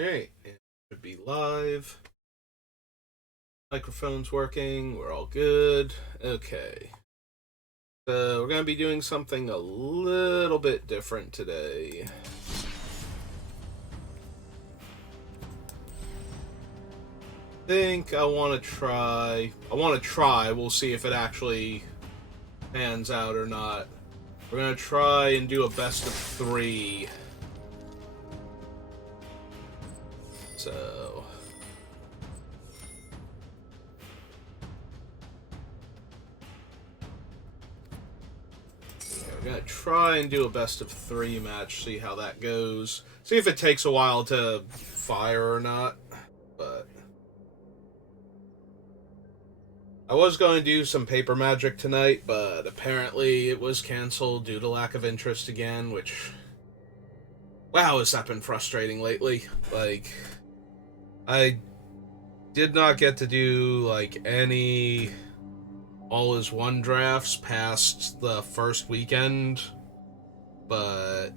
Alright, it should be live. Microphone's working, we're all good. Okay. So we're gonna be doing something a little bit different today. I wanna try, we'll see if it actually pans out or not. We're gonna try and do a best of 3. So we're gonna try and do a best of 3 match, see how that goes. See if it takes a while to fire or not. But I was going to do some paper magic tonight, but apparently it was canceled due to lack of interest again, which, wow, has that been frustrating lately. Like, I did not get to do, like, any All Is One drafts past the first weekend, but,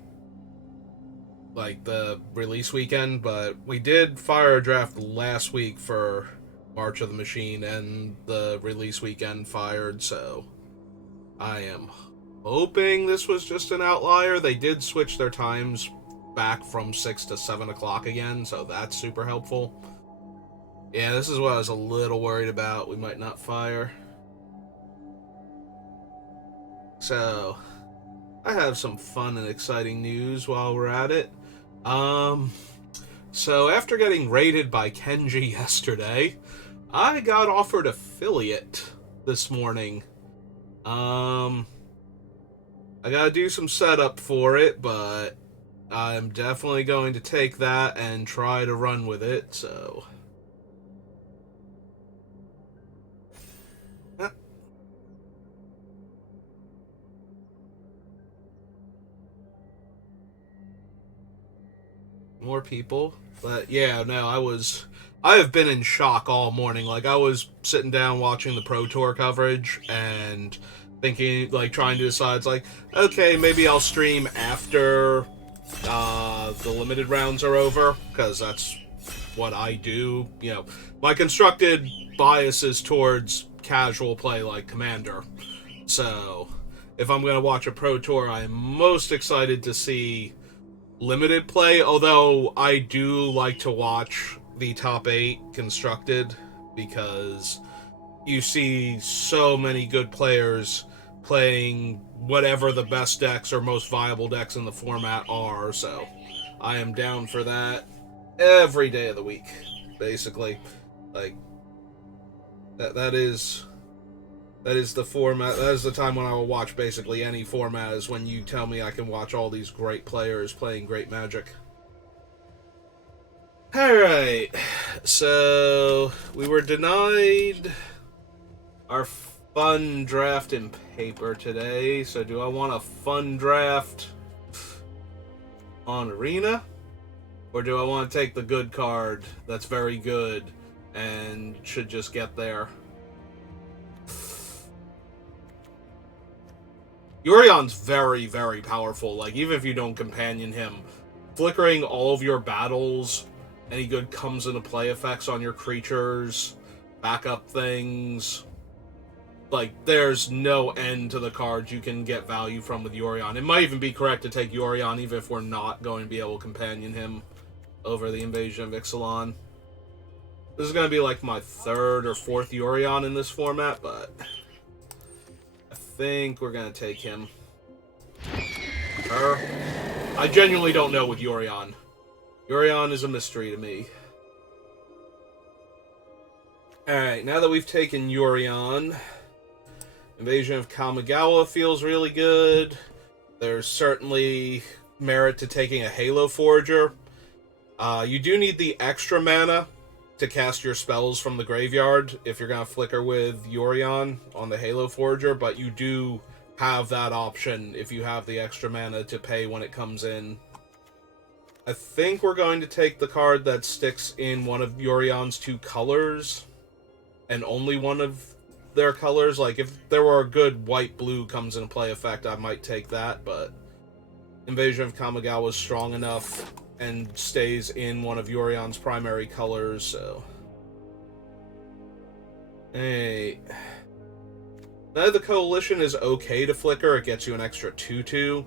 like, the release weekend, but we did fire a draft last week for March of the Machine, and the release weekend fired, so I am hoping this was just an outlier. They did switch their times back from 6 to 7 o'clock again, so that's super helpful. Yeah, this is what I was a little worried about. We might not fire. So, I have some fun and exciting news while we're at it. So after getting raided by Kenji yesterday, I got offered affiliate this morning. I gotta do some setup for it, but I'm definitely going to take that and try to run with it, so. More people. But yeah, no, I have been in shock all morning. Like, I was sitting down watching the Pro Tour coverage and thinking, like, trying to decide, like, okay, maybe I'll stream after the limited rounds are over, because that's what I do. You know, my constructed bias is towards casual play like Commander. So, if I'm going to watch a Pro Tour, I'm most excited to see limited play, although I do like to watch the top 8 constructed, because you see so many good players playing whatever the best decks or most viable decks in the format are, so I am down for that every day of the week, basically. Like, that is the format. That is the time when I will watch basically any format, is when you tell me I can watch all these great players playing great Magic. Alright, so we were denied our fun draft in paper today, so do I want a fun draft on Arena? Or do I want to take the good card that's very good and should just get there? Yurion's very, very powerful. Like, even if you don't companion him, flickering all of your battles, any good comes into play effects on your creatures, backup things. Like, there's no end to the cards you can get value from with Yorion. It might even be correct to take Yorion even if we're not going to be able to companion him over the Invasion of Ixalan. This is going to be like my 3rd or 4th Yorion in this format, but I think we're going to take him. I genuinely don't know with Yorion. Yorion is a mystery to me. Alright, now that we've taken Yorion, Invasion of Kamigawa feels really good. There's certainly merit to taking a Halo Forager. You do need the extra mana to cast your spells from the graveyard if you're going to flicker with Yorion on the Halo Forager, but you do have that option if you have the extra mana to pay when it comes in. I think we're going to take the card that sticks in one of Yorion's 2 colors, and only one of their colors. Like, if there were a good white-blue comes into play effect, I might take that, but Invasion of Kamigawa is strong enough and stays in one of Yorion's primary colors, so... Hey... Now the Coalition is okay to flicker, it gets you an extra 2/2.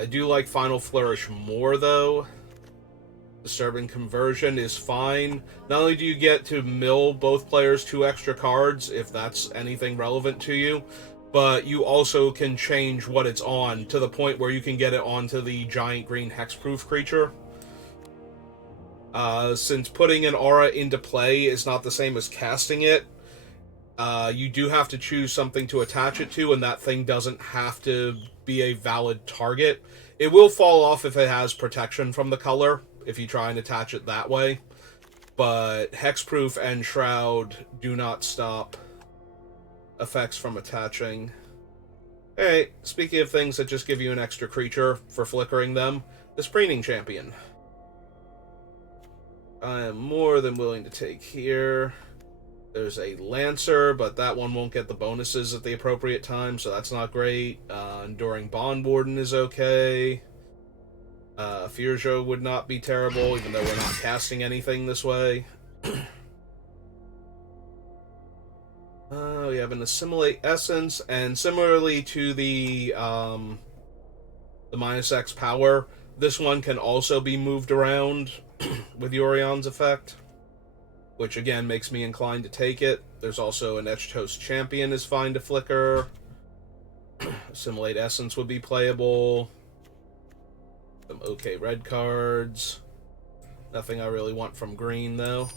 I do like Final Flourish more, though. Disturbing Conversion is fine. Not only do you get to mill both players 2 extra cards, if that's anything relevant to you, but you also can change what it's on to the point where you can get it onto the giant green hexproof creature. Since putting an aura into play is not the same as casting it, you do have to choose something to attach it to, and that thing doesn't have to be a valid target. It will fall off if it has protection from the color, if you try and attach it that way. But Hexproof and Shroud do not stop effects from attaching. Hey, speaking of things that just give you an extra creature for flickering them, the Preening Champion. I am more than willing to take here. There's a Lancer, but that one won't get the bonuses at the appropriate time, so that's not great. Enduring Bond Warden is okay. Firja would not be terrible, even though we're not casting anything this way. We have an Assimilate Essence, and similarly to the minus X power, this one can also be moved around with Yorion's effect, which again makes me inclined to take it. There's also an Etched Host Champion is fine to flicker. Assimilate Essence would be playable. Some okay red cards. Nothing I really want from green, though.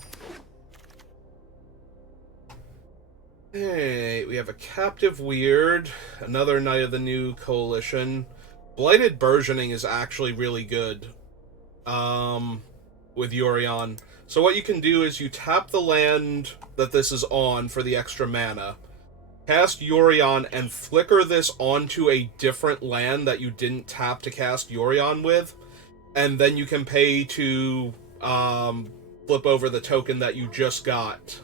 Hey, we have a Captive Weird, another Knight of the New Coalition. Blighted Burgeoning is actually really good with Yorion. So what you can do is you tap the land that this is on for the extra mana, cast Yorion, and flicker this onto a different land that you didn't tap to cast Yorion with, and then you can pay to flip over the token that you just got.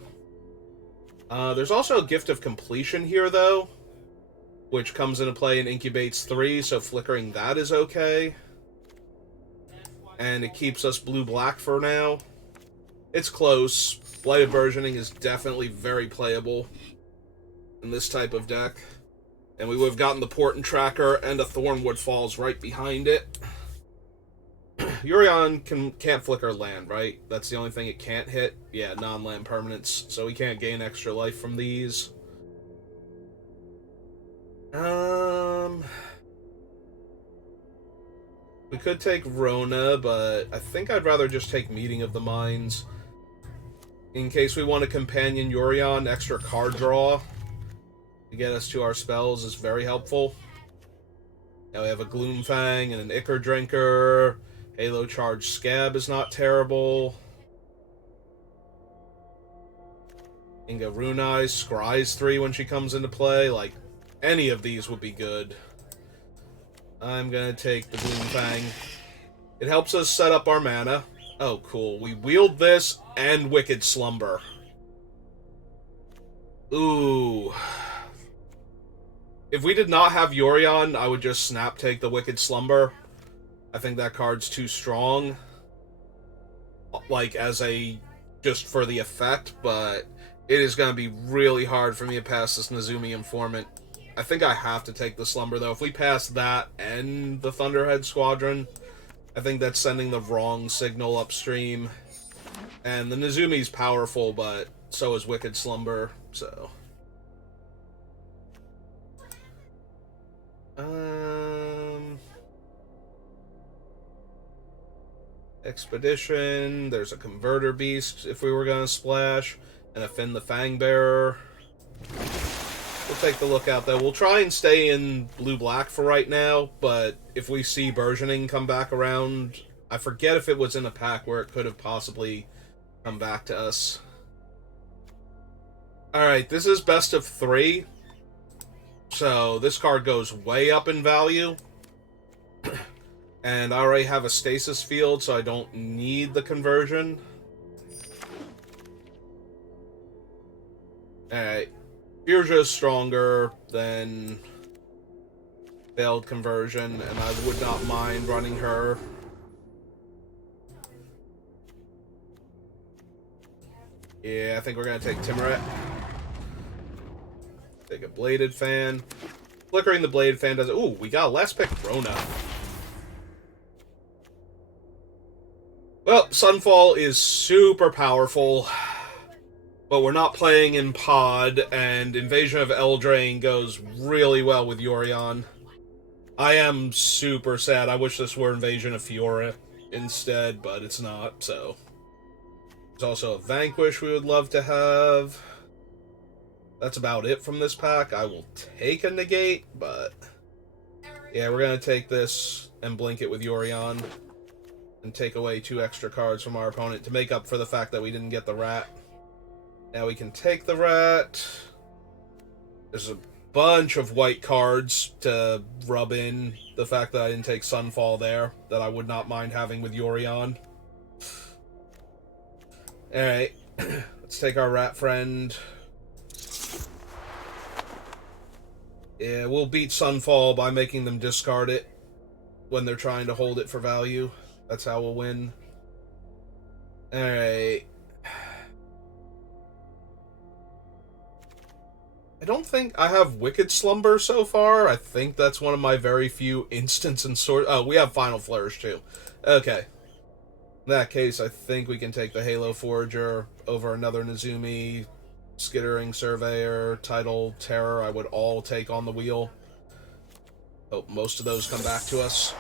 There's also a Gift of Completion here, though, which comes into play and incubates 3, so flickering that is okay. And it keeps us blue-black for now. It's close. Blighted Burgeoning is definitely very playable in this type of deck. And we would have gotten the Portent Tracker and a Thornwood Falls right behind it. Yorion can't flicker land, right? That's the only thing it can't hit. Yeah, non-land permanents, so we can't gain extra life from these. We could take Rona, but I think I'd rather just take Meeting of the Minds. In case we want a companion Yorion, extra card draw to get us to our spells is very helpful. Now we have a Gloomfang and an Ichor Drinker. Halo Charge Scab is not terrible. Inga Runai, Scry's 3 when she comes into play. Like, any of these would be good. I'm gonna take the Gloomfang. It helps us set up our mana. Oh, cool. We wield this and Wicked Slumber. Ooh. If we did not have Yorion, I would just snap take the Wicked Slumber. I think that card's too strong. Like, as a... just for the effect, but it is going to be really hard for me to pass this Nezumi Informant. I think I have to take the Slumber, though. If we pass that and the Thunderhead Squadron, I think that's sending the wrong signal upstream. And the Nezumi's powerful, but so is Wicked Slumber, so... Expedition, there's a Converter Beast if we were going to splash, and a Finn the Fangbearer. We'll take the look out, though. We'll try and stay in blue-black for right now, but if we see Burgeoning come back around, I forget if it was in a pack where it could have possibly come back to us. Alright, this is best of 3, so this card goes way up in value. And I already have a Stasis Field, so I don't need the conversion. Alright. Firja is stronger than failed conversion, and I would not mind running her. Yeah, I think we're going to take Timuret. Take a Bladed Fan. Flickering the Bladed Fan does it. Ooh, we got a last pick Rona. Well, Sunfall is super powerful, but we're not playing in Pod, and Invasion of Eldraine goes really well with Yorion. I am super sad. I wish this were Invasion of Fiora instead, but it's not, so. There's also a Vanquish we would love to have. That's about it from this pack. I will take a Negate, but yeah, we're going to take this and blink it with Yorion and take away 2 extra cards from our opponent to make up for the fact that we didn't get the Rat. Now we can take the Rat. There's a bunch of white cards to rub in the fact that I didn't take Sunfall there that I would not mind having with Yorion. Alright, let's take our Rat friend. Yeah, we'll beat Sunfall by making them discard it when they're trying to hold it for value. That's how we'll win. Alright. I don't think I have Wicked Slumber so far. I think that's one of my very few instants and sort. Oh, we have Final Flourish too. Okay. In that case, I think we can take the Halo Forager over another Nezumi, Skittering Surveyor, Tidal Terror. I would all take on the wheel. Hope most of those come back to us.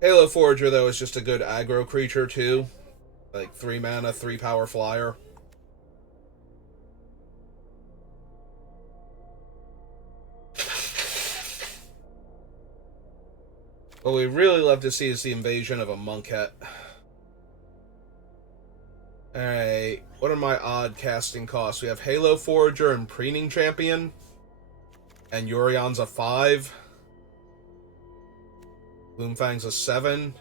Halo Forager, though, is just a good aggro creature, too. Like 3 mana, 3 power flyer. What we really love to see is the invasion of a Monkhet. Alright, what are my odd casting costs? We have Halo Forager and Preening Champion. And Yorion's a 5. Gloomfang's a 7.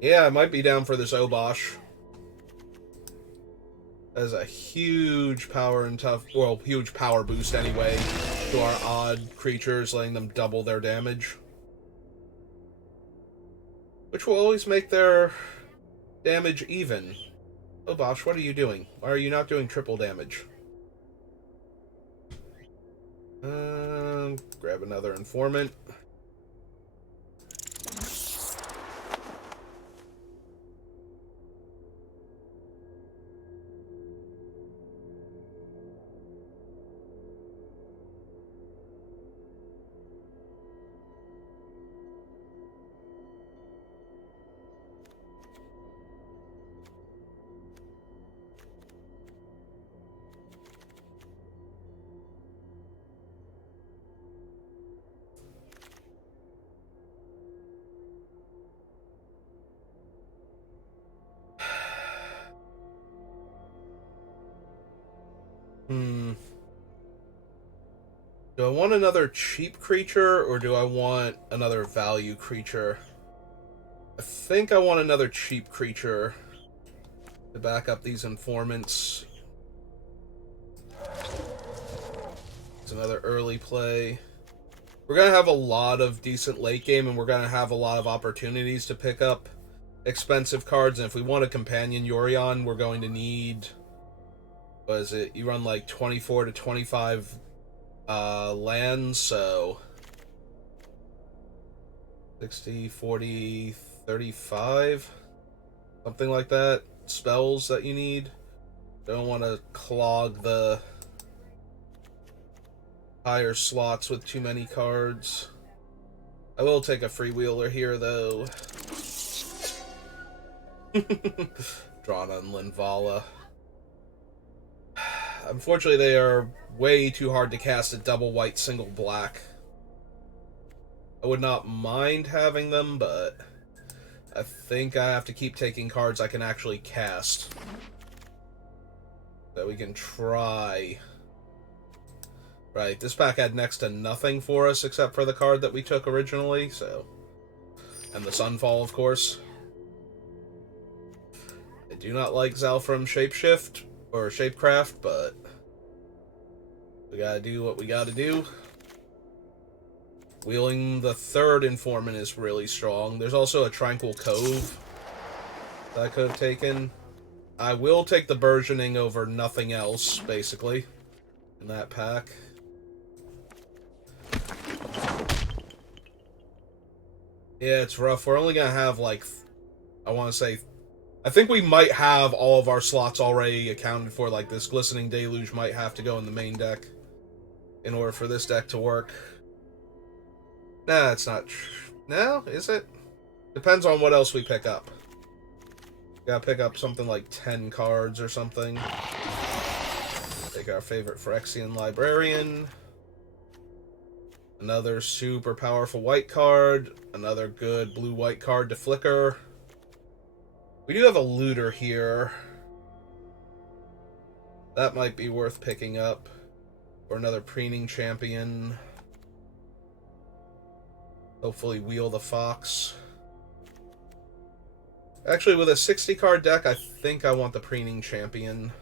Yeah, I might be down for this Obosh. Has a huge power and tough, well, huge power boost anyway to our odd creatures, letting them double their damage. Which will always make their damage even. Obosh, what are you doing? Why are you not doing triple damage? Grab another Informant. Do I want another cheap creature, or do I want another value creature? I think I want another cheap creature to back up these Informants. It's another early play. We're going to have a lot of decent late game, and we're going to have a lot of opportunities to pick up expensive cards, and if we want a companion Yorion, we're going to need... What is it? You run like 24 to 25 lands, so 60, 40, 35, something like that. Spells that you need. Don't want to clog the higher slots with too many cards. I will take a freewheeler here, though. Drawn on Linvala. Unfortunately, they are way too hard to cast at double white, single black. I would not mind having them, but I think I have to keep taking cards I can actually cast. That we can try. Right, this pack had next to nothing for us except for the card that we took originally, so... And the Sunfall, of course. I do not like Zalfram Shapeshift, or Shapecraft, but we gotta do what we gotta do. Wheeling the third Informant is really strong. There's also a Tranquil Cove that I could have taken. I will take the Burgeoning over nothing else, basically, in that pack. Yeah, it's rough. We're only gonna have, like, I want to say, I think we might have all of our slots already accounted for. Like, this Glistening Deluge might have to go in the main deck in order for this deck to work. Nah, it's not. No, is it? Depends on what else we pick up. Gotta pick up something like 10 cards or something. Take our favorite Phyrexian Librarian. Another super powerful white card. Another good blue-white card to flicker. We do have a Looter here. That might be worth picking up. Or another Preening Champion. Hopefully Wheel the Fox. Actually, with a 60-card deck, I think I want the Preening Champion.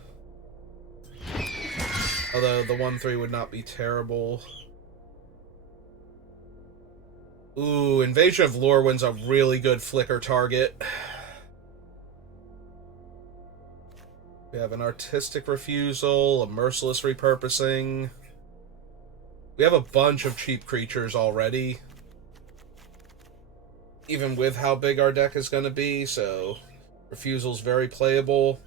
Although the 1/3 would not be terrible. Ooh, Invasion of Lorwyn's a really good flicker target. We have an Artistic Refusal, a Merciless Repurposing. We have a bunch of cheap creatures already. Even with how big our deck is going to be, so Refusal's very playable.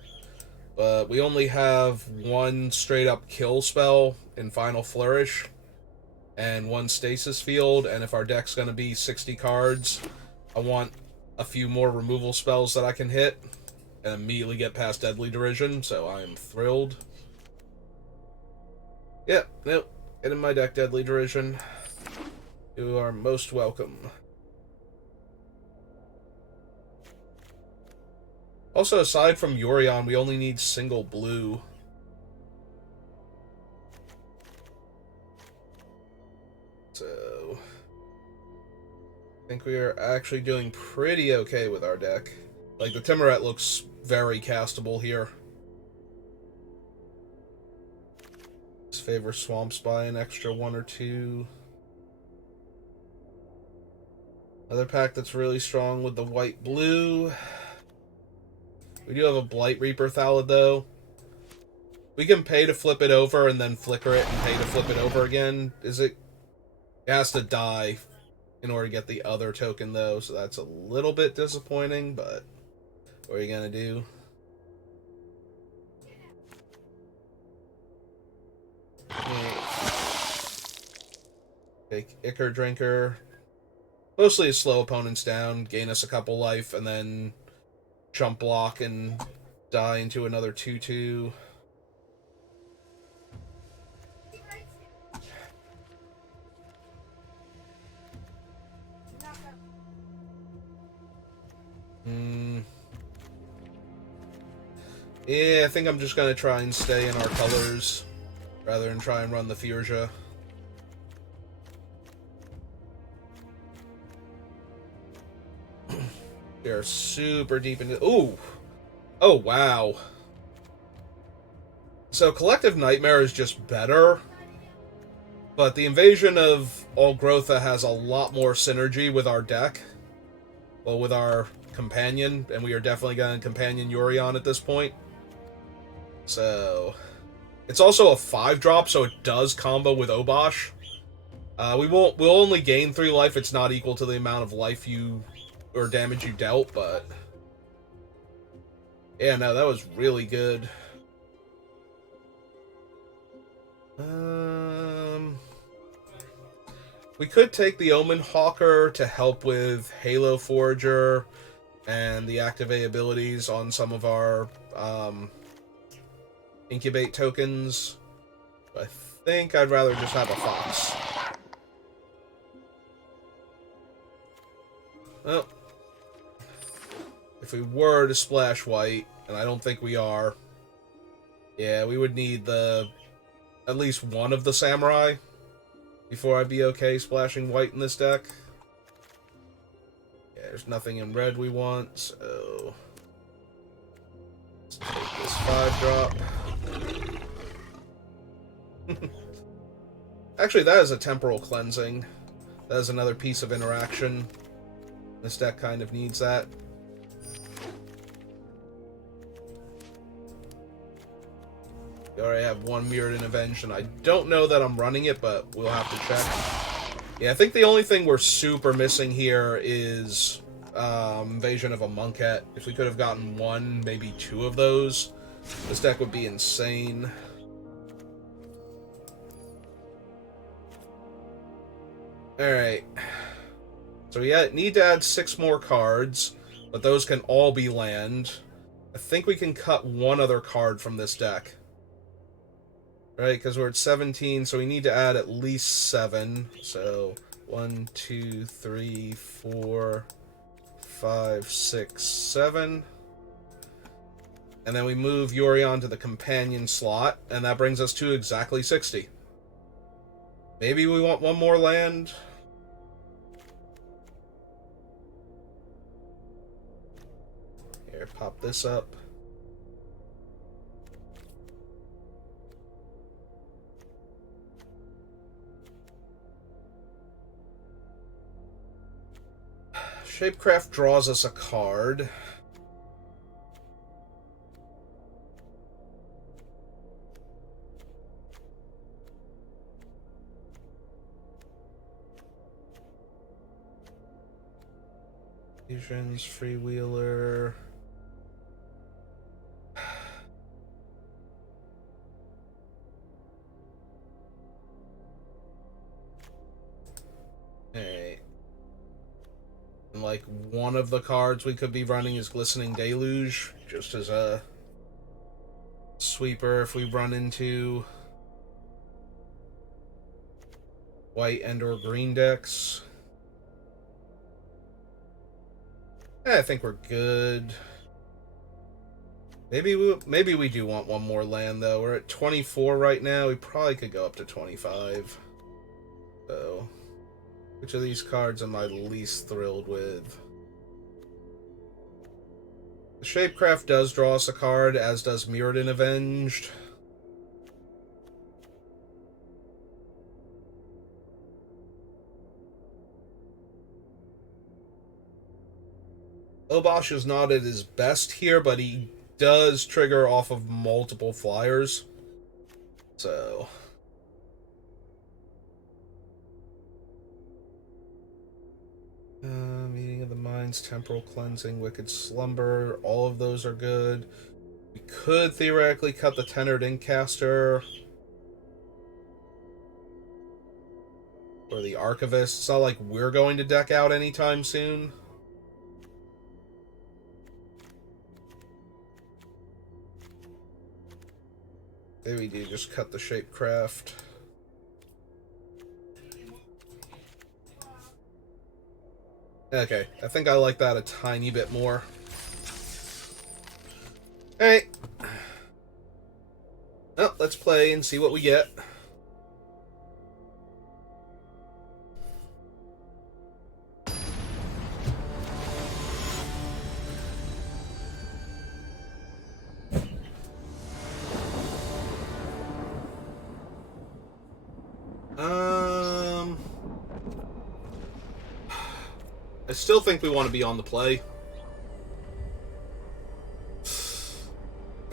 But we only have one straight-up kill spell in Final Flourish, and one Stasis Field, and if our deck's going to be 60 cards, I want a few more removal spells that I can hit, and immediately get past Deadly Derision, so I am thrilled. Yeah, nope, get in my deck, Deadly Derision. You are most welcome. Also, aside from Yorion, we only need single blue. So, I think we are actually doing pretty okay with our deck. Like, the Timuret looks very castable here. Let's favor Swamps by an extra 1 or 2. Another pack that's really strong with the white-blue. We do have a Blight Reaper Thallid, though. We can pay to flip it over and then flicker it and pay to flip it over again. It has to die in order to get the other token, though, so that's a little bit disappointing, but what are you gonna do? Take Ichor Drinker. Mostly to slow opponents down, gain us a couple life, and then jump block and die into another 2/2. Yeah, I think I'm just gonna try and stay in our colors rather than try and run the Furia. They're super deep into... Ooh! Oh, wow. So, Collective Nightmare is just better, but the Invasion of Olgrotha has a lot more synergy with our deck. Well, with our companion, and we are definitely going to companion Yorion at this point. So, it's also a 5-drop, so it does combo with Obosh. We'll only gain 3 life. It's not equal to the amount of life you... or damage you dealt, but... yeah, no, that was really good. We could take the Omen Hawker to help with Halo Forager and the activate abilities on some of our Incubate tokens. I think I'd rather just have a Fox. Well, if we were to splash white, and I don't think we are, yeah, we would need at least one of the Samurai before I'd be okay splashing white in this deck. Yeah, there's nothing in red we want, so let's take this 5-drop. Actually, that is a Temporal Cleansing. That's another piece of interaction. This deck kind of needs that. We already have one Mirrodin Avenged, and I don't know that I'm running it, but we'll have to check. Yeah, I think the only thing we're super missing here is Invasion of a Monkette. If we could have gotten one, maybe two of those, this deck would be insane. Alright. So we need to add 6 more cards, but those can all be land. I think we can cut one other card from this deck. Right, because we're at 17, so we need to add at least 7. So 1, 2, 3, 4, 5, 6, 7. And then we move Yorion to the companion slot, and that brings us to exactly 60. Maybe we want one more land. Here, pop this up. Shapecraft draws us a card. Fusions, Freewheeler. Alright. And like one of the cards we could be running is Glistening Deluge, just as a sweeper if we run into white and or green decks. I think we're good. Maybe we do want one more land though. We're at 24 right now. We probably could go up to 25. So, which of these cards am I least thrilled with? The Shapecraft does draw us a card, as does Mirrodin Avenged. Obosh is not at his best here, but he does trigger off of multiple flyers. So... Meeting of the Minds, Temporal Cleansing, Wicked Slumber, all of those are good. We could theoretically cut the Tenured Inkcaster. Or the Archivist. It's not like we're going to deck out anytime soon. Maybe we do just cut the Shapecraft. Okay, I think I like that a tiny bit more. Alright. Well, let's play and see what we get. I still think we want to be on the play.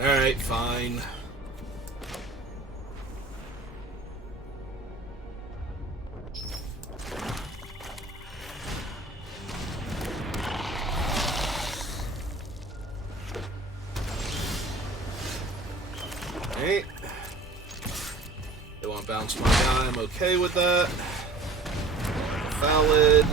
Alright, fine. Alright. They want to bounce my guy, I'm okay with that. Valid.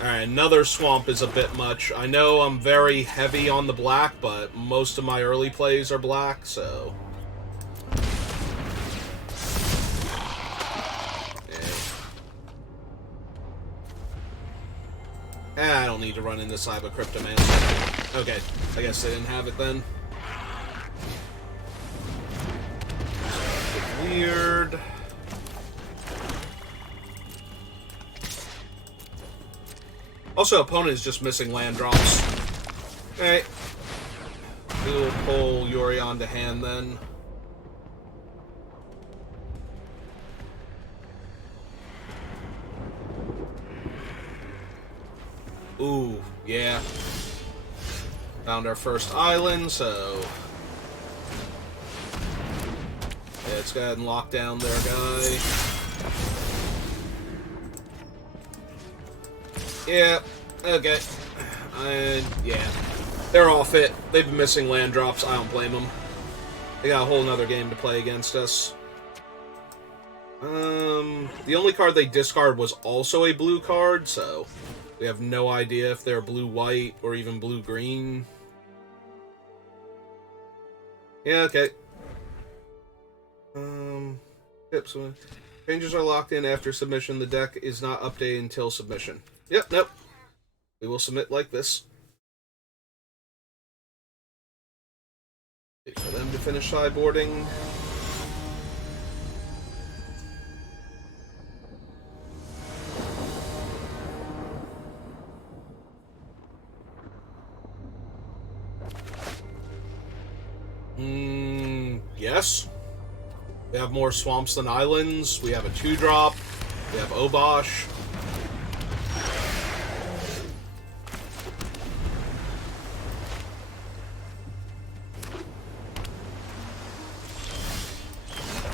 Alright, another swamp is a bit much. I know I'm very heavy on the black, but most of my early plays are black, so... I don't need to run into Cyber Cryptomancer. Okay, I guess they didn't have it then. Weird. Also, opponent is just missing land drops. Alright. We'll pull Yorion to hand then. Ooh, yeah. Found our first island, so... Yeah, let's go ahead and lock down their guy. Yeah, okay. And, yeah. They're off it. They've been missing land drops. I don't blame them. They got a whole nother game to play against us. The only card they discard was also a blue card, so we have no idea if they're blue-white or even blue-green. Yeah, okay. Yep, so changes are locked in after submission. The deck is not updated until submission. Yep, nope. We will submit like this. Wait for them to finish sideboarding. Yes. We have more swamps than islands. We have a 2-drop. We have Obosh.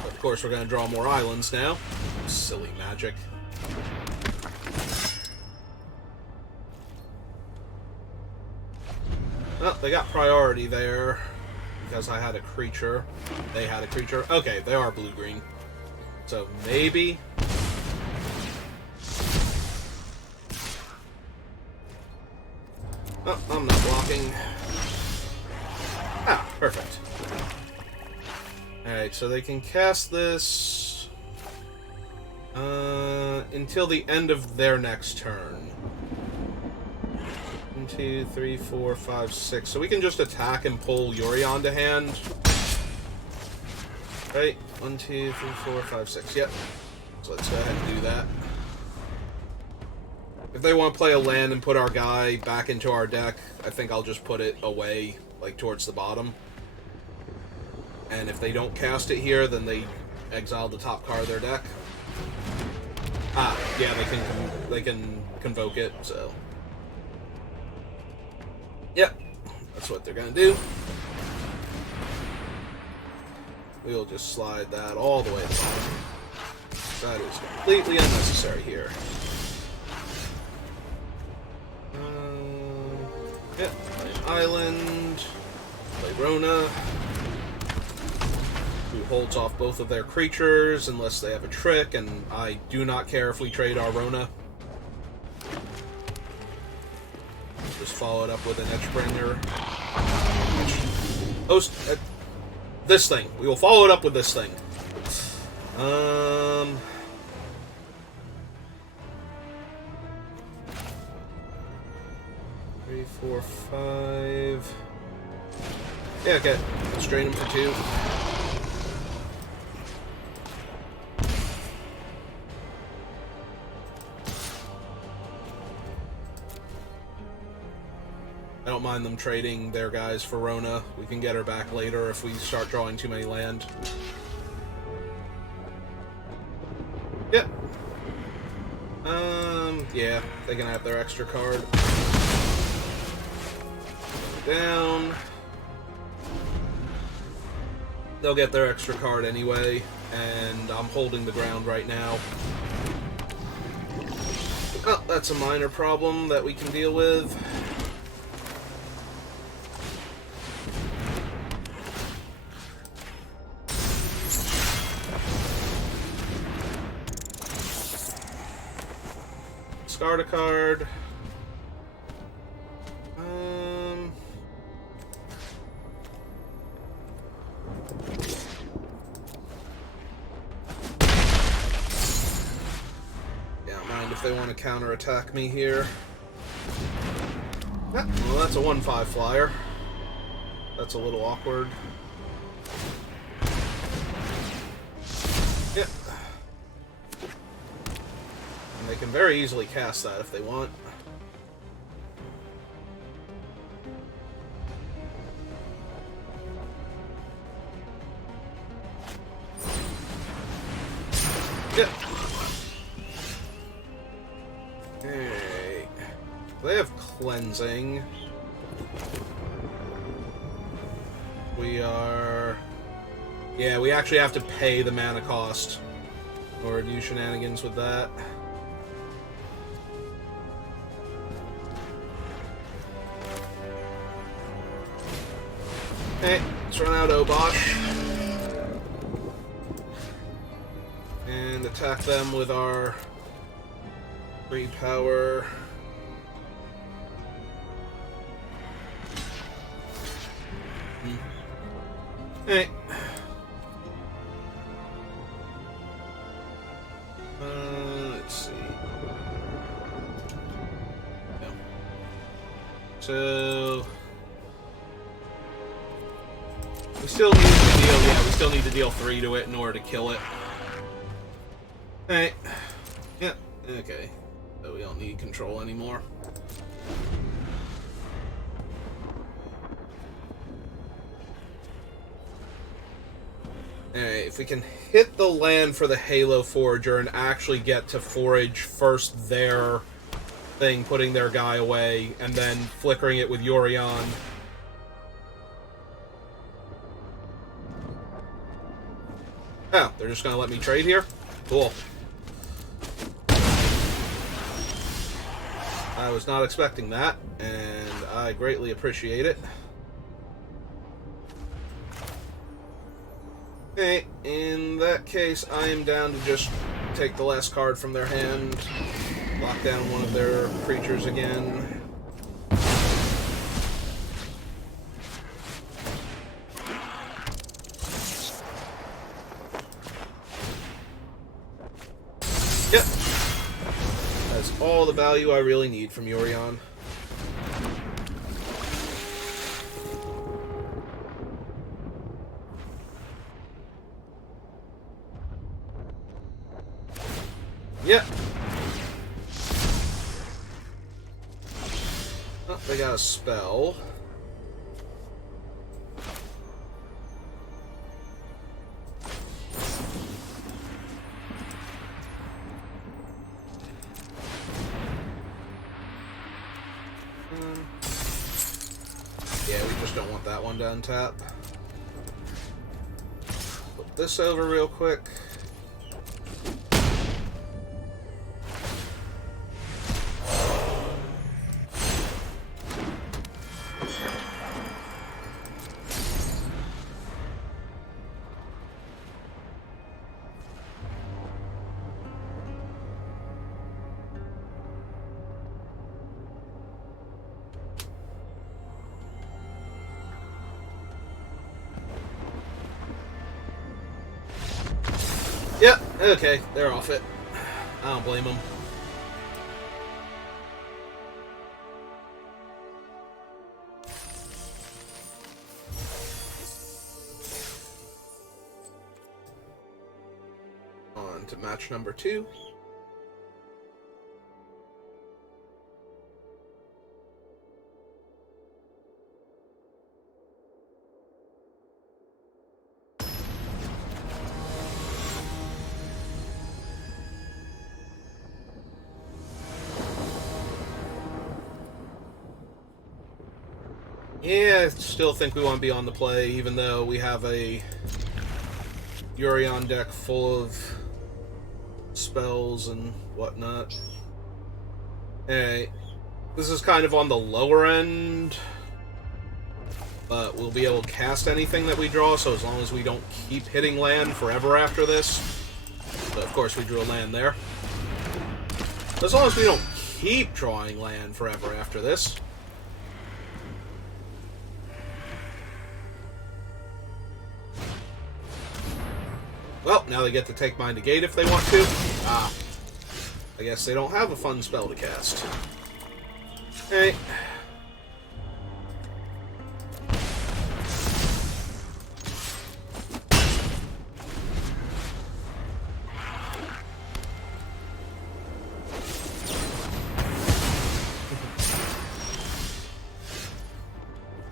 But of course, we're going to draw more islands now. Silly Magic. Oh, they got priority there. Because I had a creature. They had a creature. Okay, they are blue-green. So, maybe. Oh, I'm not blocking. Ah, perfect. Alright, so they can cast this... until the end of their next turn. 1, 2, 3, 4, 5, 6. So we can just attack and pull Yuri onto hand. Right? 1, 2, 3, 4, 5, 6. Yep. So let's go ahead and do that. If they want to play a land and put our guy back into our deck, I think I'll just put it away, like towards the bottom. And if they don't cast it here, then they exile the top card of their deck. Ah, yeah, they can convoke it, so... Yep, that's what they're gonna do. We'll just slide that all the way to the bottom. That is completely unnecessary here. Yep, play an island. Play Rona. Who holds off both of their creatures unless they have a trick, and I do not care if we trade our Rona. Just follow it up with an Edgebringer. This thing. We will follow it up with this thing. 3, 4, 5. Yeah, okay. Let's drain him for 2. I don't mind them trading their guys for Rona. We can get her back later if we start drawing too many land. Yep. Yeah, they can have their extra card. Down. They'll get their extra card anyway, and I'm holding the ground right now. Oh, that's a minor problem that we can deal with. Discard a card. Yeah, don't mind if they want to counterattack me here. Yeah, well, that's a 1/5 flyer. That's a little awkward. Yeah. And they can very easily cast that if they want. Yeah. Hey. they have cleansing. We are... Yeah, we actually have to pay the mana cost in order to do shenanigans with that. Okay, let's run out Obosh. And attack them with our free power. Hey. Let's see. No. So we still need to deal. Yeah, we still need to deal 3 to it in order to kill it. Hey. Yeah. Okay. So we don't need control anymore. Alright, if we can hit the land for the Halo Forager and actually get to forage first their thing, putting their guy away, and then flickering it with Yorion. Oh, they're just gonna let me trade here? Cool. I was not expecting that, and I greatly appreciate it. Okay, in that case, I am down to just take the last card from their hand, lock down one of their creatures again. Yep. That's all the value I really need from Yorion. Yep. Oh, they got a spell. Yeah, we just don't want that one to untap. Flip this over real quick. Yep, okay, they're off it. I don't blame them. On to match number 2. Yeah, I still think we want to be on the play, even though we have a Yorion deck full of spells and whatnot. Hey, this is kind of on the lower end, but we'll be able to cast anything that we draw, so as long as we don't keep hitting land forever after this. But of course we drew a land there. As long as we don't keep drawing land forever after this. Well, now they get to take my negate if they want to. Ah. I guess they don't have a fun spell to cast. Okay.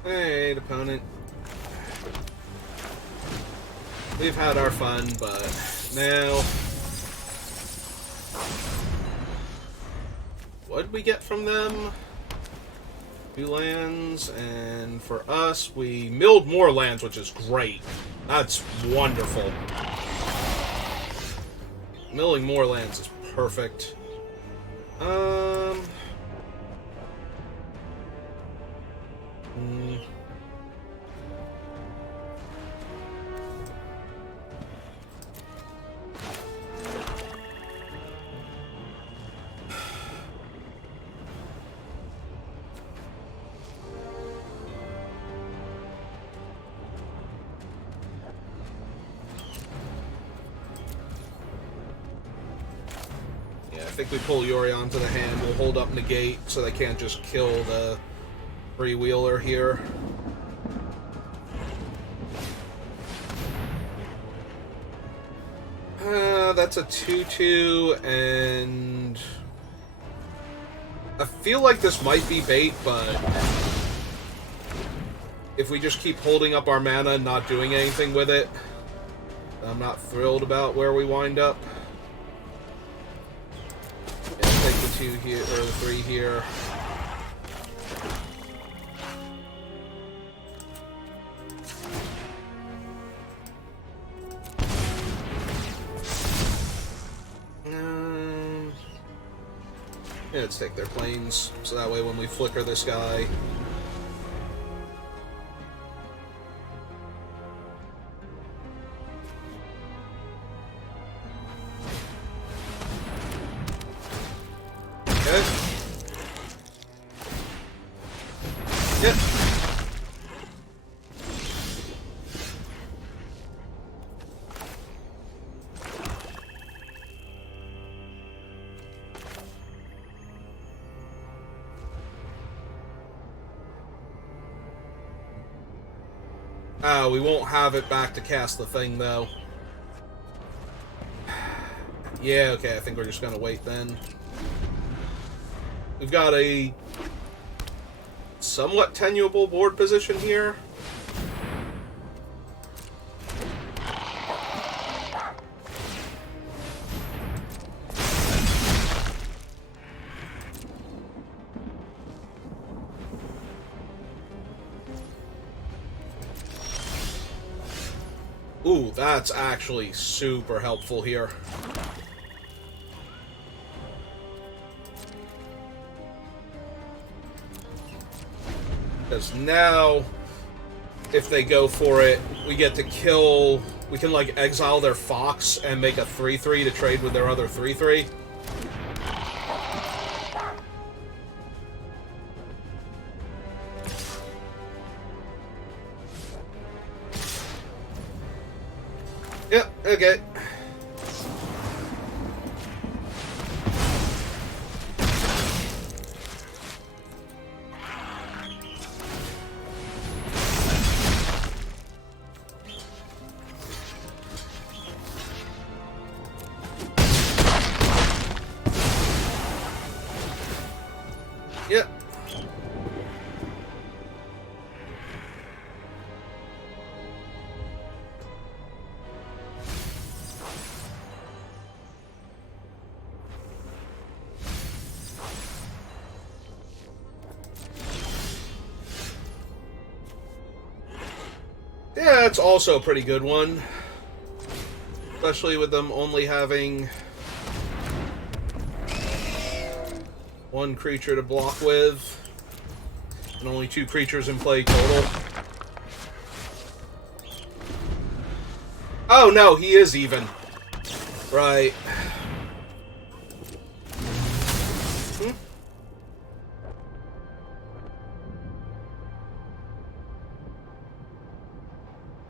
Hey, opponent. We've had our fun, but now... What did we get from them? 2 lands, and for us, we milled more lands, which is great. That's wonderful. Milling more lands is perfect. I think we pull Yori onto the hand. We'll hold up Negate so they can't just kill the freewheeler here. That's a 2/2, and I feel like this might be bait, but if we just keep holding up our mana and not doing anything with it, I'm not thrilled about where we wind up. Take the 2 here, or the 3 here. Yeah, let's take their planes, so that way when we flicker this guy... Yep. Oh, we won't have it back to cast the thing, though. Yeah, okay, I think we're just gonna wait then. We've got a somewhat tenuable board position here. Ooh, that's actually super helpful here. Because now, if they go for it, we get to kill... We can, like, exile their Fox and make a 3/3 to trade with their other 3/3. Yep, okay. Yep. Yeah, that's also a pretty good one. Especially with them only having 1 creature to block with, and only 2 creatures in play total. Oh no, he is even. Right.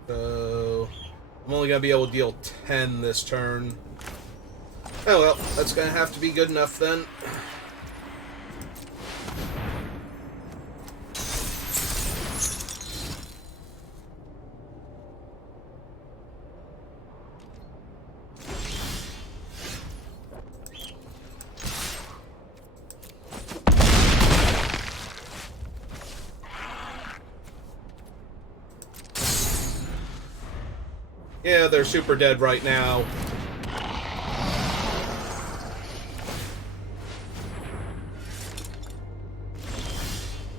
So, I'm only gonna be able to deal 10 this turn. Oh well, that's gonna have to be good enough then. Yeah, they're super dead right now.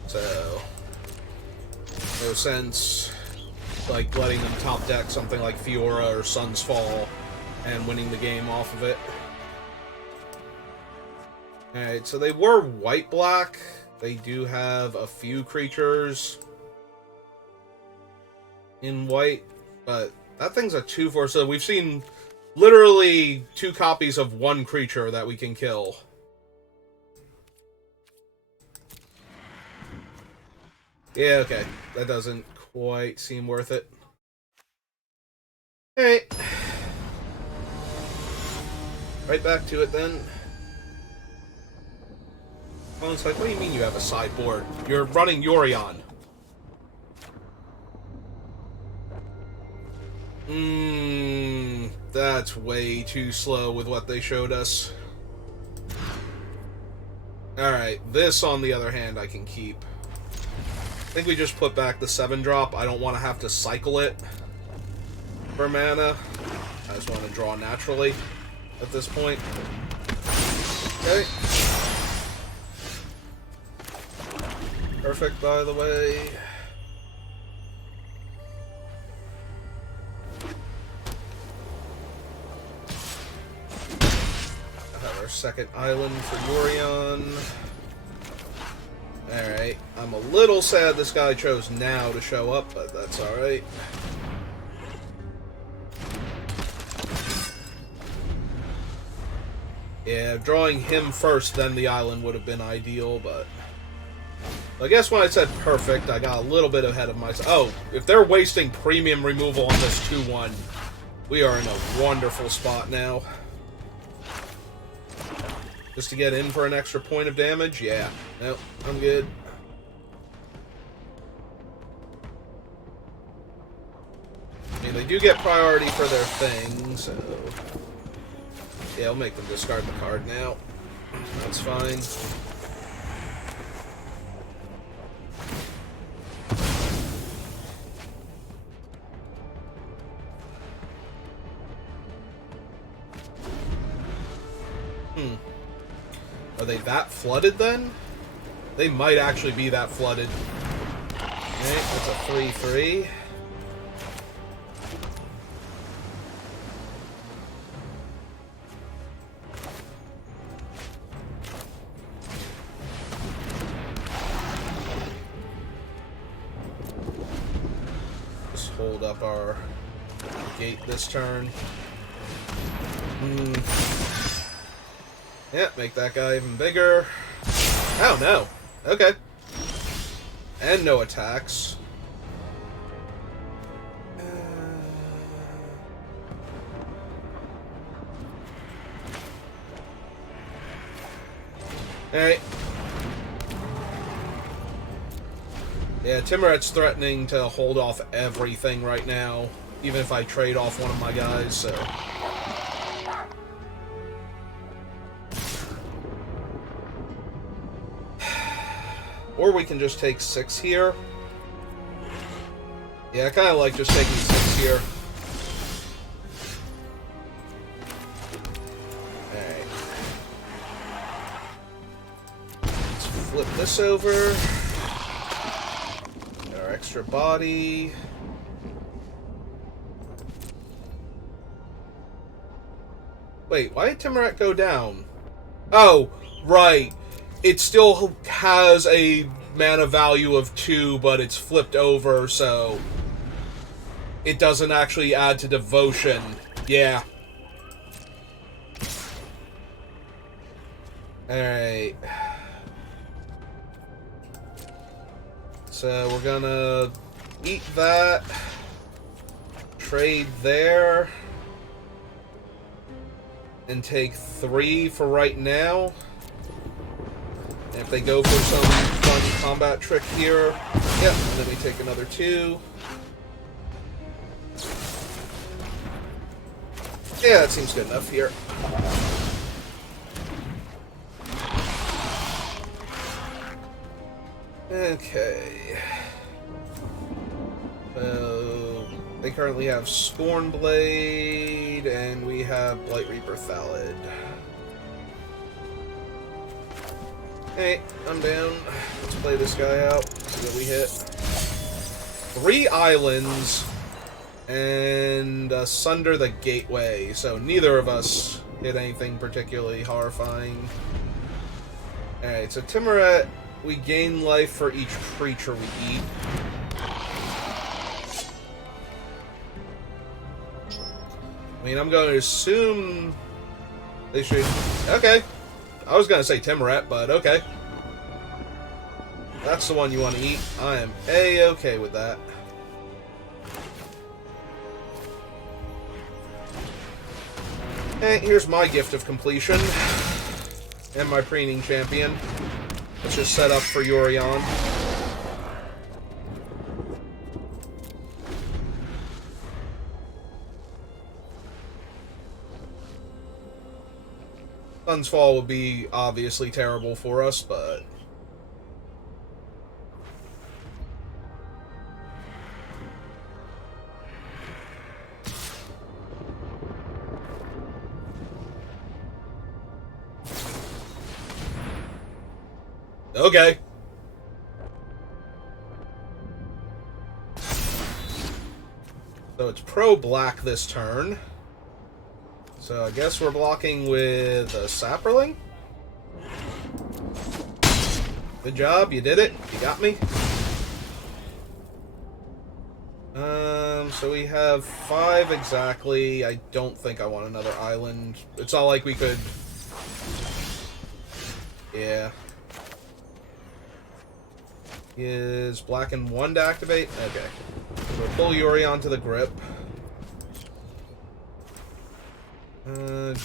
So... sense, like, letting them top deck something like Fiora or Sun's Fall and winning the game off of it. Alright, so they were white-black. They do have a few creatures in white, but that thing's a 2/4, so we've seen literally 2 copies of one creature that we can kill. Yeah, okay. That doesn't quite seem worth it. Alright. Right back to it then. Oh, it's like, what do you mean you have a sideboard? You're running Yorion. That's way too slow with what they showed us. Alright, this, on the other hand, I can keep. I think we just put back the 7-drop. I don't want to have to cycle it for mana. I just want to draw naturally at this point. Okay. Perfect, by the way. Our second island for Yorion. Alright, I'm a little sad this guy chose now to show up, but that's alright. Yeah, drawing him first, then the island would have been ideal, but... I guess when I said perfect, I got a little bit ahead of myself. Oh, if they're wasting premium removal on this 2/1, we are in a wonderful spot now. Just to get in for an extra point of damage? Yeah. Nope, I'm good. I mean, they do get priority for their thing, so... Yeah, I'll make them discard the card now. That's fine. Are they that flooded then? They might actually be that flooded. Okay, that's a 3/3. Just hold up our gate this turn. Yeah, make that guy even bigger. Oh, no. Okay. And no attacks. Alright. Yeah, Timoret's threatening to hold off everything right now, even if I trade off one of my guys, so... Or we can just take 6 here. Yeah, I kind of like just taking 6 here. Alright. Let's flip this over. Got our extra body. Wait, why did Timoret go down? Oh, right. It still has a mana value of 2, but it's flipped over, so it doesn't actually add to devotion. Yeah. Alright. So we're gonna eat that. Trade there. And take 3 for right now. And if they go for some fun combat trick here, yep, and then we take another 2. Yeah, that seems good enough here. Okay. They currently have Scornblade, and we have Blight Reaper Thallid. Hey, I'm down. Let's play this guy out. See what we hit. 3 islands and sunder the gateway, so neither of us hit anything particularly horrifying. Alright, so Tymaret, we gain life for each creature we eat. I mean, I'm going to assume they should... Okay. I was going to say Tymaret, but okay. That's the one you want to eat. I am A-okay with that. Hey, here's my gift of completion. And my preening champion. Let's just set up for Yorion. Sun's Fall would be obviously terrible for us, but... Okay. So it's pro-black this turn. So I guess we're blocking with a Saproling? Good job, you did it. You got me. So we have 5 exactly. I don't think I want another island. It's not like we could... Yeah. Is black and 1 to activate? Okay. We'll pull Yorion to the grip.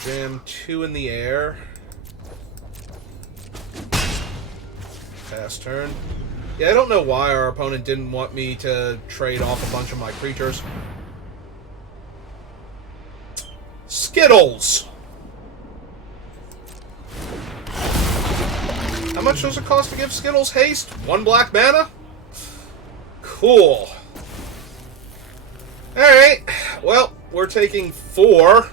Jam 2 in the air. Pass turn. Yeah, I don't know why our opponent didn't want me to trade off a bunch of my creatures. Skittles! How much does it cost to give Skittles haste? 1 black mana? Cool. Alright. Well, we're taking 4.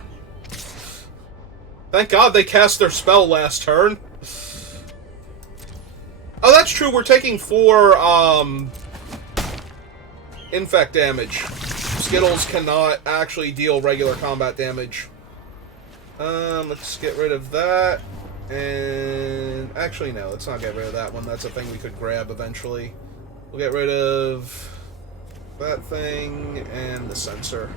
Thank God they cast their spell last turn. Oh, that's true. We're taking 4, infect damage. Skittles cannot actually deal regular combat damage. Let's get rid of that. And... Actually, no. Let's not get rid of that one. That's a thing we could grab eventually. We'll get rid of that thing and the sensor.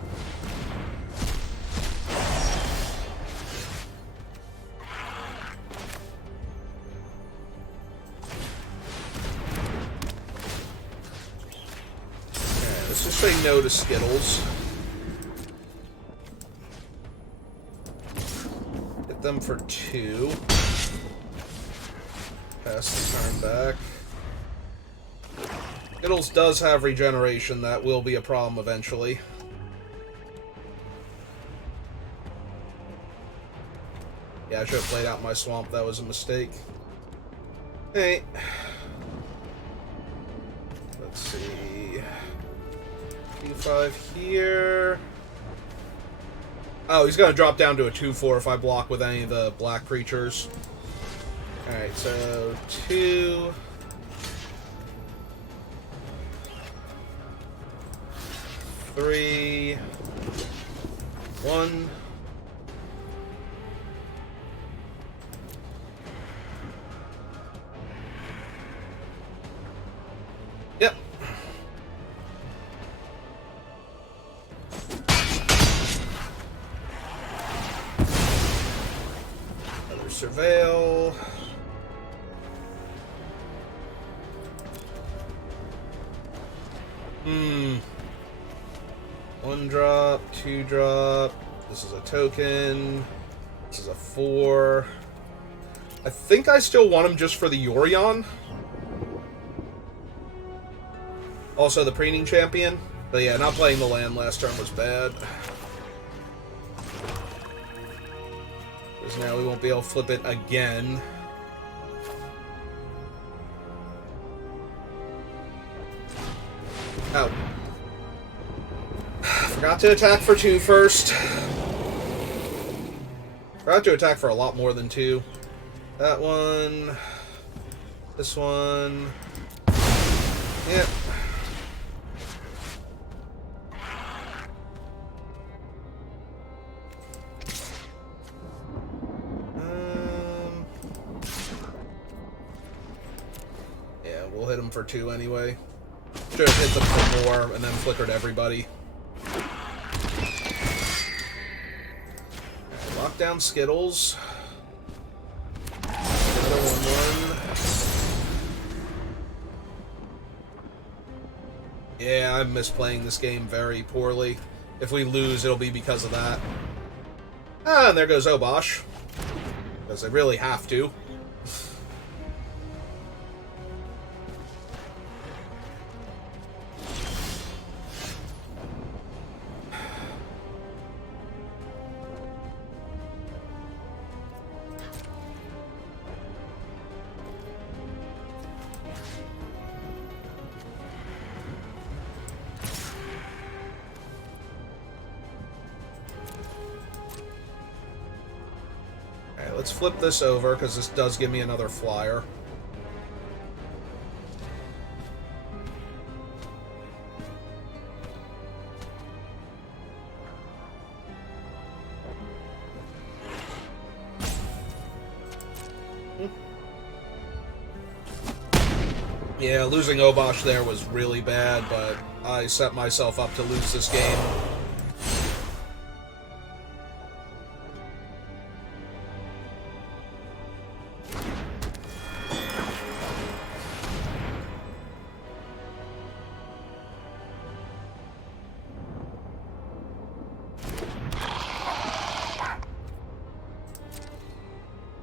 Let's just say no to Skittles. Hit them for 2. Pass the turn back. Skittles does have regeneration. That will be a problem eventually. Yeah, I should have played out my swamp. That was a mistake. Hey. Let's see. 2-5 here. Oh, he's going to drop down to a 2-4 if I block with any of the black creatures. Alright, so 2... 3... 1... Yep. Another Surveil. Hmm. 1 drop, 2 drop. This is a token. This is a 4. I think I still want him just for the Yorion. Also the preening champion. But yeah, not playing the land last turn was bad. Because now we won't be able to flip it again. Oh. Forgot to attack for 2 first. Forgot to attack for a lot more than 2. That one. This one. Yep. hit him for 2 anyway. Should have hit them for more and then flickered everybody. Lock down Skittles. Another 1-1. Yeah, I'm misplaying this game very poorly. If we lose, it'll be because of that. Ah, and there goes Obosh. Because they really have to. Let's flip this over, because this does give me another flyer. Yeah, losing Obosh there was really bad, but I set myself up to lose this game.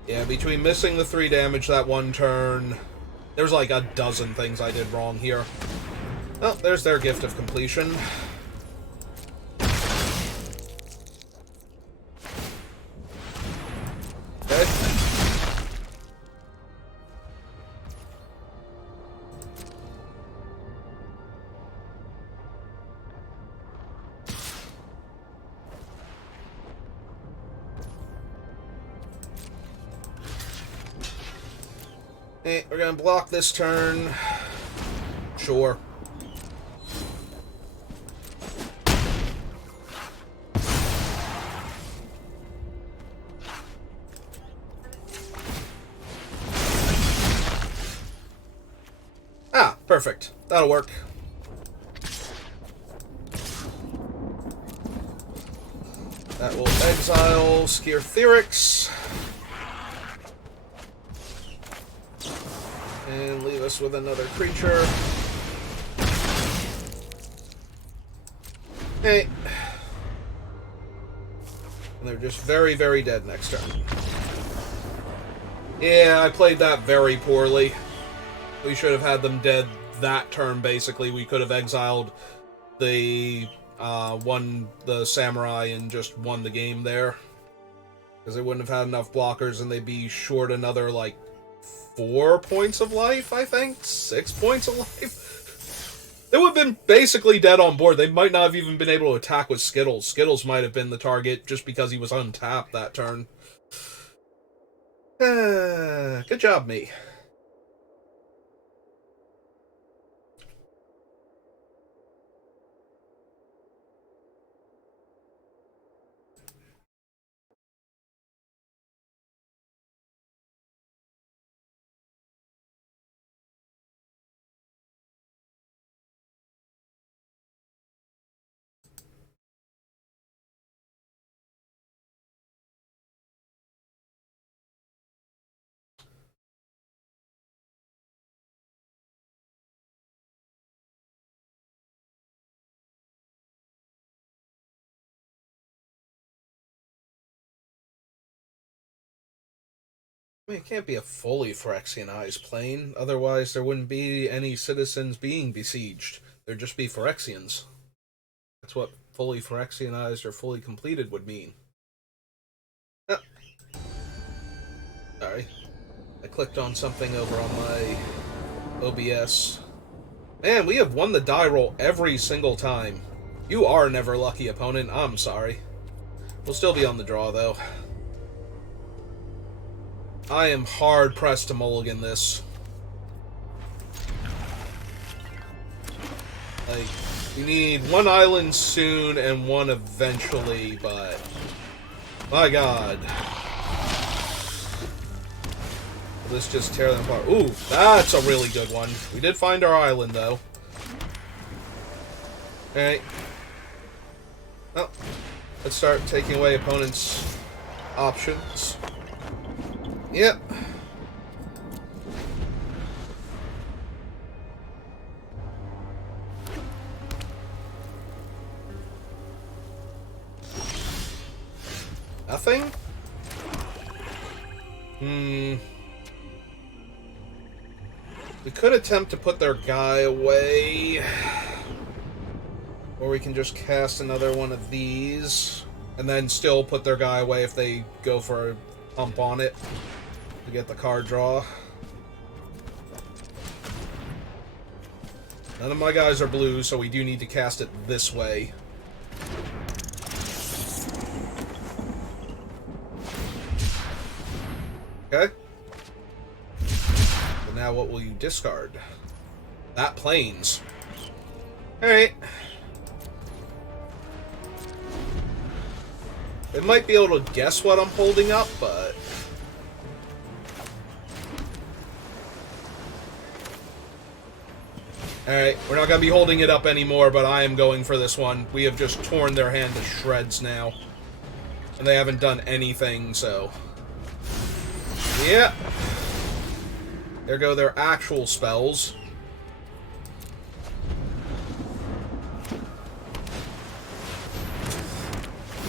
Yeah, between missing the 3 damage that one turn, there's like a dozen things I did wrong here. Oh, there's their gift of completion. Okay. Hey, we're gonna block this turn. Sure. Ah, perfect. That'll work. That will exile Skirthyrix. And leave us with another creature. Hey. And they're just very, very dead next turn. Yeah, I played that very poorly. We should have had them dead that turn, basically. We could have exiled the the samurai and just won the game there. Because they wouldn't have had enough blockers and they'd be short another, like, 4 points of life, I think? 6 points of life? They would have been basically dead on board. They might not have even been able to attack with Skittles. Skittles might have been the target just because he was untapped that turn. Good job, me. I mean, it can't be a fully Phyrexianized plane, otherwise there wouldn't be any citizens being besieged. There'd just be Phyrexians. That's what fully Phyrexianized or fully completed would mean. Ah. Sorry. I clicked on something over on my OBS. Man, we have won the die roll every single time. You are never lucky, opponent. I'm sorry. We'll still be on the draw, though. I am hard-pressed to mulligan this. Like, we need one island soon and one eventually, but... My god. Let's just tear them apart. Ooh, that's a really good one. We did find our island, though. Alright. Well, let's start taking away opponents' options. Yep. Nothing? We could attempt to put their guy away. Or we can just cast another one of these. And then still put their guy away if they go for a pump on it. To get the card draw. None of my guys are blue, so we do need to cast it this way. Okay. So now what will you discard? That plains. Alright. They might be able to guess what I'm holding up, but... Alright, we're not going to be holding it up anymore, but I am going for this one. We have just torn their hand to shreds now. And they haven't done anything, so... Yeah. There go their actual spells.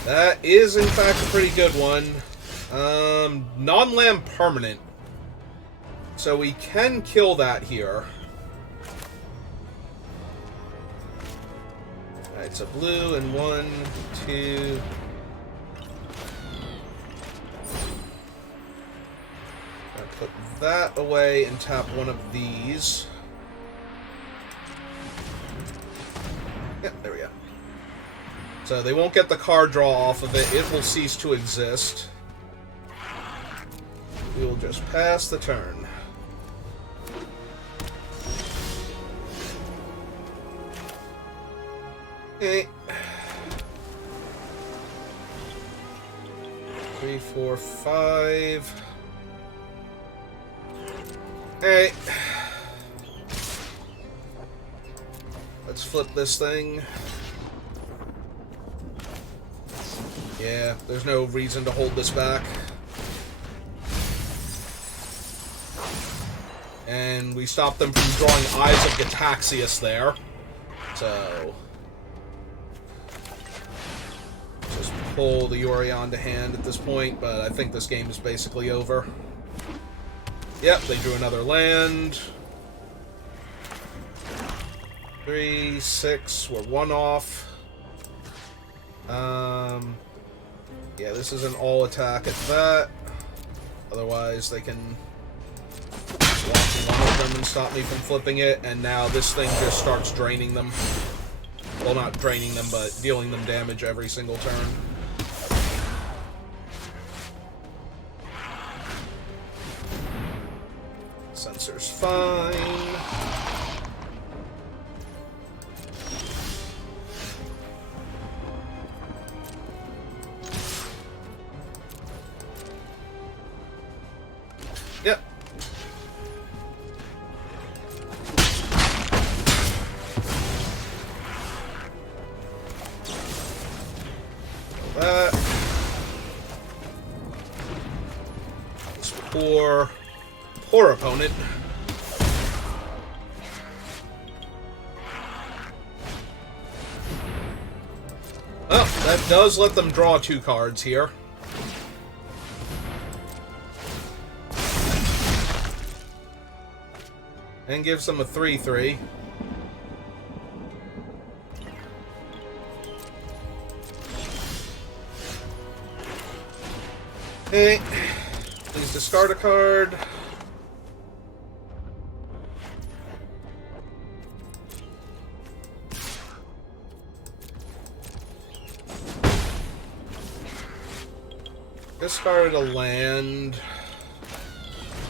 That is, in fact, a pretty good one. Non-land permanent. So we can kill that here. Alright, so blue and 1, 2... Put that away and tap one of these. Yep, there we go. So they won't get the card draw off of it. It will cease to exist. We will just pass the turn. Okay. 3, 4, 5... Alright. Let's flip this thing. Yeah, there's no reason to hold this back. And we stopped them from drawing Eyes of Gitaxias there. So... just pull the Yorion to hand at this point, but I think this game is basically over. Yep, they drew another land. 3, 6, we're 1 off. Yeah, this is an all attack at that. Otherwise, they can walk one of them and stop me from flipping it, and now this thing just starts draining them. Well, not draining them, but dealing them damage every single turn. Sensor's fine. Yep. That. This poor opponent. Well, that does let them draw 2 cards here. And gives them a 3/3. Okay. Please discard a card. Discard a land.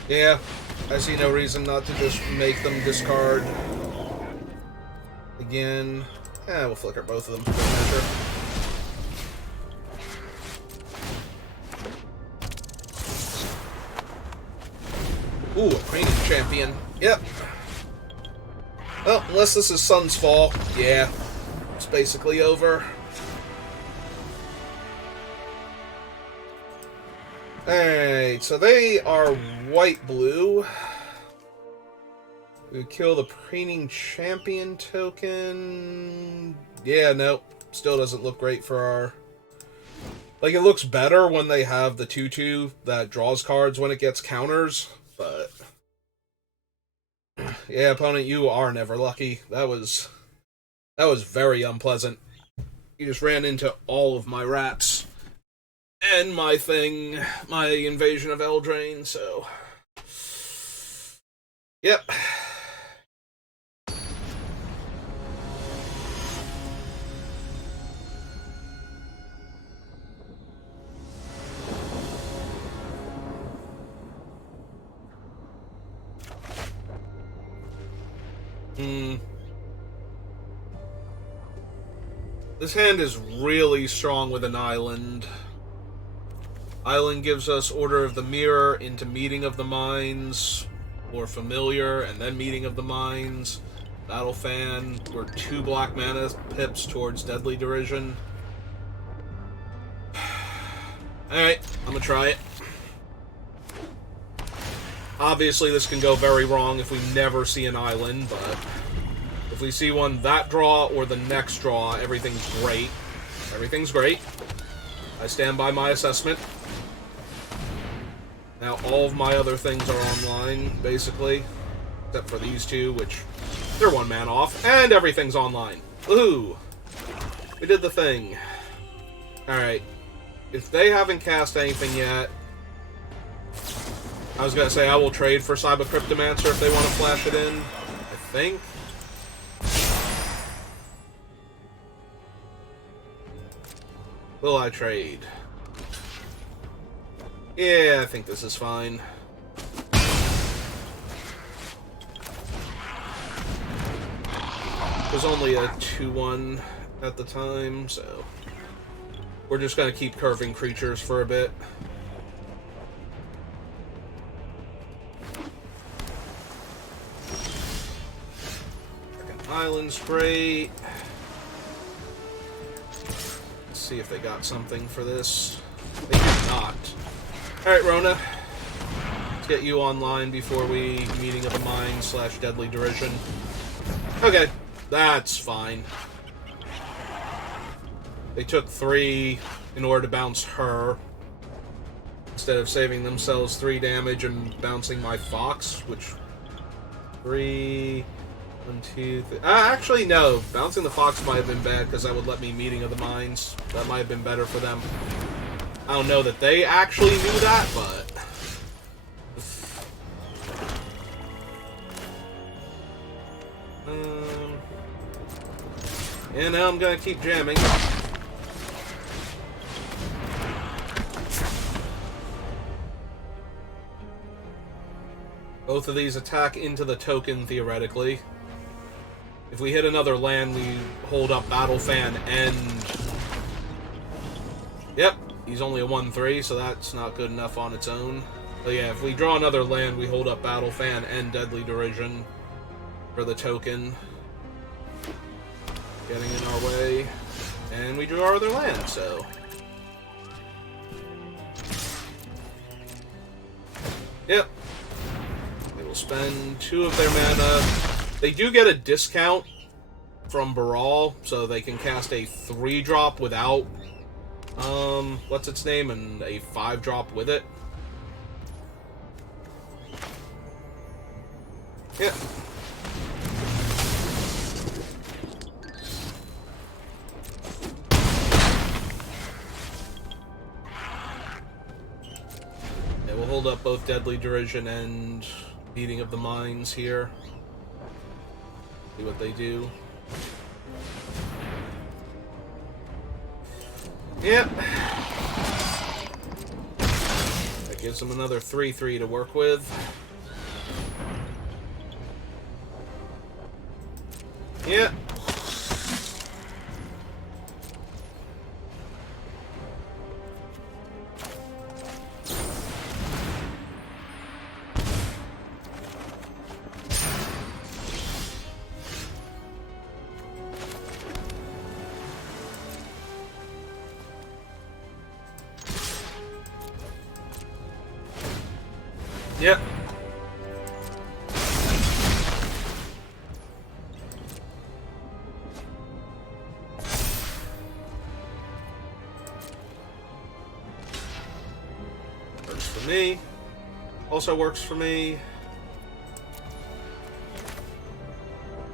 Yeah, I see no reason not to just make them discard. Again. Yeah, we'll flicker both of them for good measure. Ooh, a reigning champion. Yep. Well, unless this is Sun's Fall. Yeah. It's basically over. Alright, so they are white-blue. We kill the reigning champion token. Yeah, nope. Still doesn't look great for our... Like, it looks better when they have the 2/2 that draws cards when it gets counters, but... Yeah, opponent, you are never lucky. That was very unpleasant. You just ran into all of my rats. And my thing, my invasion of Eldraine, so... Yep. This hand is really strong with an island. Island gives us Order of the Mirror into Meeting of the Minds, or Familiar, and then Meeting of the Minds. Battle Fan, we're 2 black mana pips towards Deadly Derision. Alright, I'm gonna try it. Obviously, this can go very wrong if we never see an island, but if we see one that draw or the next draw, everything's great. Everything's great. I stand by my assessment. Now, all of my other things are online, basically. Except for these 2, which they're 1 man off, and everything's online. Woohoo! We did the thing. Alright. If they haven't cast anything yet, I was gonna say I will trade for Cyber Cryptomancer if they want to flash it in. I think. Will I trade? Yeah, I think this is fine. It was only a 2/1 at the time, so we're just gonna keep curving creatures for a bit. Island's great. Let's see if they got something for this. They did not. Alright, Rona. Let's get you online before we Meeting of the Mind / Deadly Derision. Okay, that's fine. They took 3 in order to bounce her, instead of saving themselves 3 damage and bouncing my Fox, which... 3... 1, 2, 3... actually, no. Bouncing the Fox might have been bad, because that would let me Meeting of the Minds. That might have been better for them. I don't know that they actually knew that, but... Yeah, now I'm gonna keep jamming. Both of these attack into the token, theoretically. If we hit another land, we hold up Battle Fan and... Yep, he's only a 1/3, so that's not good enough on its own. But yeah, if we draw another land, we hold up Battle Fan and Deadly Derision for the token. Getting in our way. And we drew our other land, so... Yep. They will spend 2 of their mana. They do get a discount from Baral, so they can cast a 3-drop without, what's its name, and a 5-drop with it. Yep. Yeah, we'll hold up both Deadly Derision and Meeting of the Minds here. See what they do. Yep. That gives them another 3/3 to work with. Yep. Yep. Works for me. Also works for me.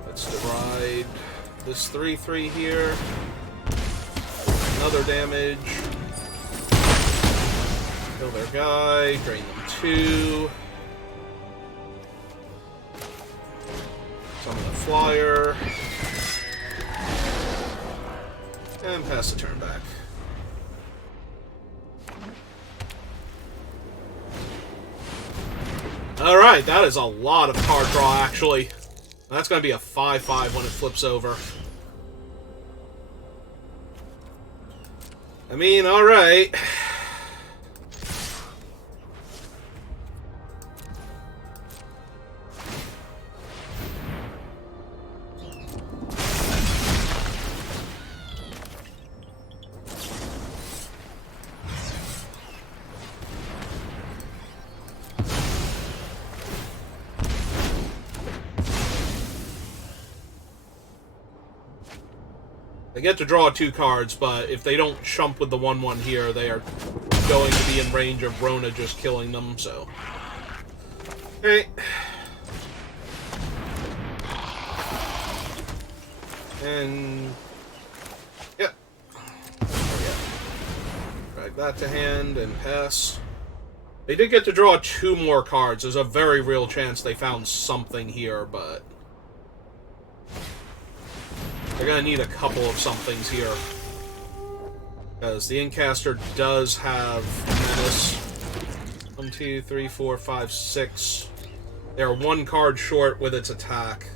Let's divide this 3/3 here. Another damage. Kill their guy. Drain them 2. Summon the flyer. And pass the turn back. Alright, that is a lot of card draw, actually. That's going to be a 5/5 when it flips over. I mean, alright. They get to draw 2 cards, but if they don't chump with the 1/1 here, they are going to be in range of Rona just killing them, so. Alright. And. Yep. Drag that to hand and pass. They did get to draw 2 more cards. There's a very real chance they found something here, but. They're gonna need a couple of somethings here. Because the Incaster does have Menace. 1, 2, 3, 4, 5, 6. They're 1 card short with its attack.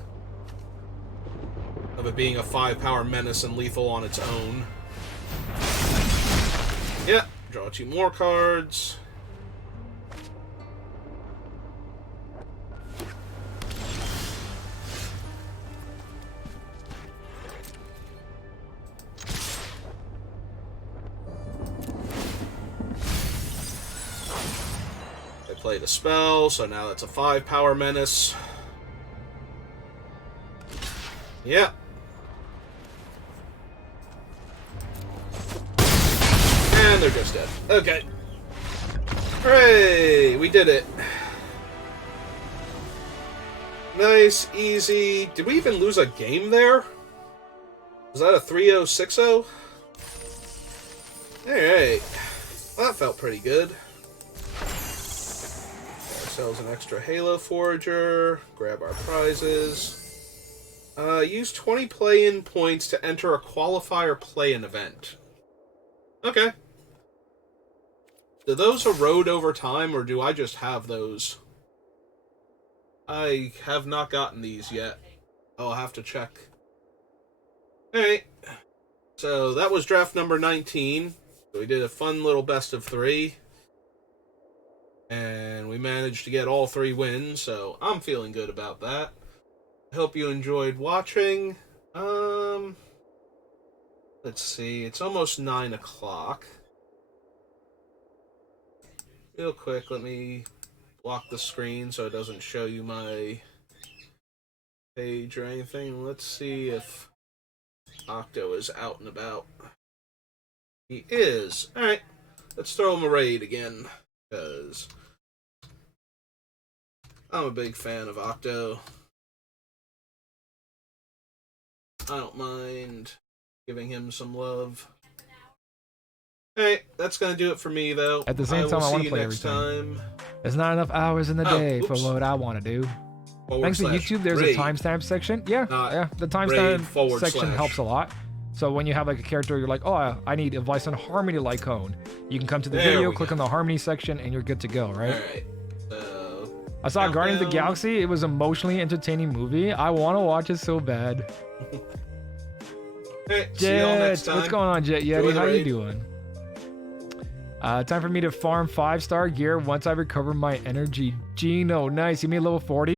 Of it being a 5-power Menace and lethal on its own. Yeah, draw 2 more cards. Played a spell, so now that's a 5-power Menace. Yeah. And they're just dead. Okay. Hooray! We did it. Nice, easy. Did we even lose a game there? Was that a 3-0, 6-0? Alright. Well, that felt pretty good. Ourselves an extra Halo Forager. Grab our prizes. Use 20 play-in points to enter a qualifier play-in event. Okay. Do those erode over time, or do I just have those? I have not gotten these yet. I'll have to check. Alright. So, that was draft number 19. So we did a fun little best of 3. And we managed to get all 3 wins, so I'm feeling good about that. I hope you enjoyed watching. Let's see, it's almost 9 o'clock. Real quick, let me block the screen so it doesn't show you my page or anything. Let's see if Octo is out and about. He is. Alright, let's throw him a raid again, because I'm a big fan of Octo. I don't mind giving him some love. Alright, that's gonna do it for me, though. At the same time, I want to play every time. There's not enough hours in the day for what I want to do. Thanks to YouTube, there's a timestamp section. Yeah, the timestamp section helps a lot. So when you have like a character, you're like, oh, I need advice on Harmony Lycone. You can come to the video, click on the Harmony section, and you're good to go, right? Alright. I saw Guardians of the Galaxy. It was an emotionally entertaining movie. I want to watch it so bad. Hey, see you all next time. What's going on, Jet Yeti? How you doing? Time for me to farm 5-star gear once I recover my energy. Gino, nice. You made level 40?